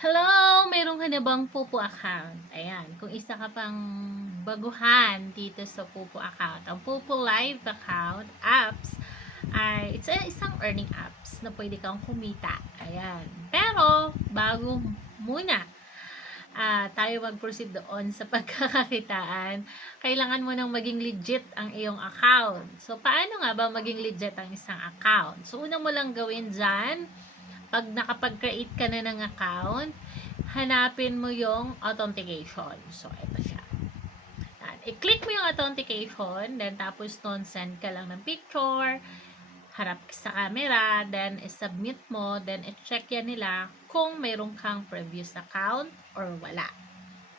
Hello! Meron ka na bang Pupo account? Ayan, kung isa ka pang baguhan dito sa Pupo account. Ang Pupo Live account apps ay isang earning apps na pwede kang kumita. Ayan. Pero, bago muna tayo mag-proceed doon sa pagkakakitaan, kailangan mo nang maging legit ang iyong account. So, paano nga ba maging legit ang isang account? So, una mo lang gawin dyan, pag nakapag-create ka na ng account, hanapin mo yung authentication. So, ito siya. I-click mo yung authentication, then tapos nun, send ka lang ng picture, harap sa camera, then i-submit mo, then i-check yan nila kung mayroon kang previous account or wala.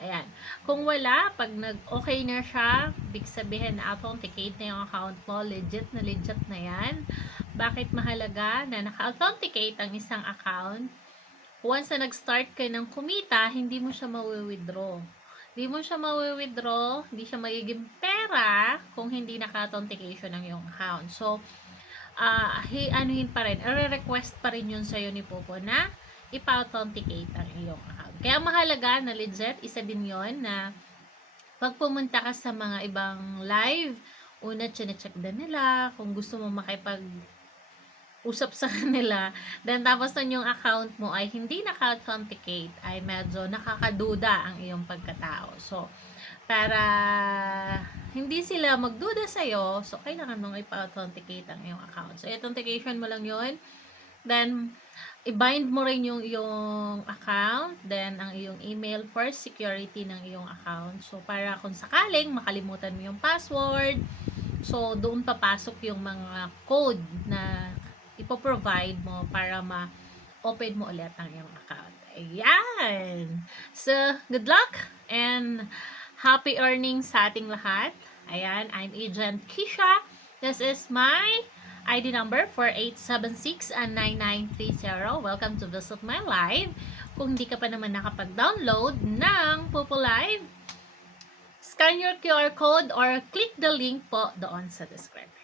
Ayan. Kung wala, pag nag-okay na siya, big sabihin na authenticate na yung account mo, legit na yan. Bakit mahalaga na naka-authenticate ang isang account? Once na nag-start ka ng kumita, hindi mo siya mawi-withdraw. Hindi siya magiging pera kung hindi naka-authentication ang iyong account. So, anuhin pa rin, i-request pa rin yun sa'yo ni Popo na ipa-authenticate ang iyong account. Kaya mahalaga na legit, isa din yon na pag pumunta ka sa mga ibang live, una, check na nila kung gusto mo makipag-usap sa kanila. Then, tapos nun yung account mo ay hindi naka-authenticate, ay medyo nakakaduda ang iyong pagkatao. So, para hindi sila magduda sa'yo, so, kailangan mong ipa-authenticate ang iyong account. So, authentication mo lang yun. Then, i-bind mo rin yung iyong account, then ang iyong email for security ng iyong account. So, para kung sakaling makalimutan mo yung password, so, doon papasok yung mga code na ipoprovide mo para ma-open mo ulit ang iyong account. Ayan! So, good luck and happy earnings sa ating lahat. Ayan, I'm Agent Kisha. This is my ID number 4876-9930. Welcome to visit my live. Kung hindi ka pa naman nakapag-download ng Pupo Live, scan your QR code or click the link po doon sa description.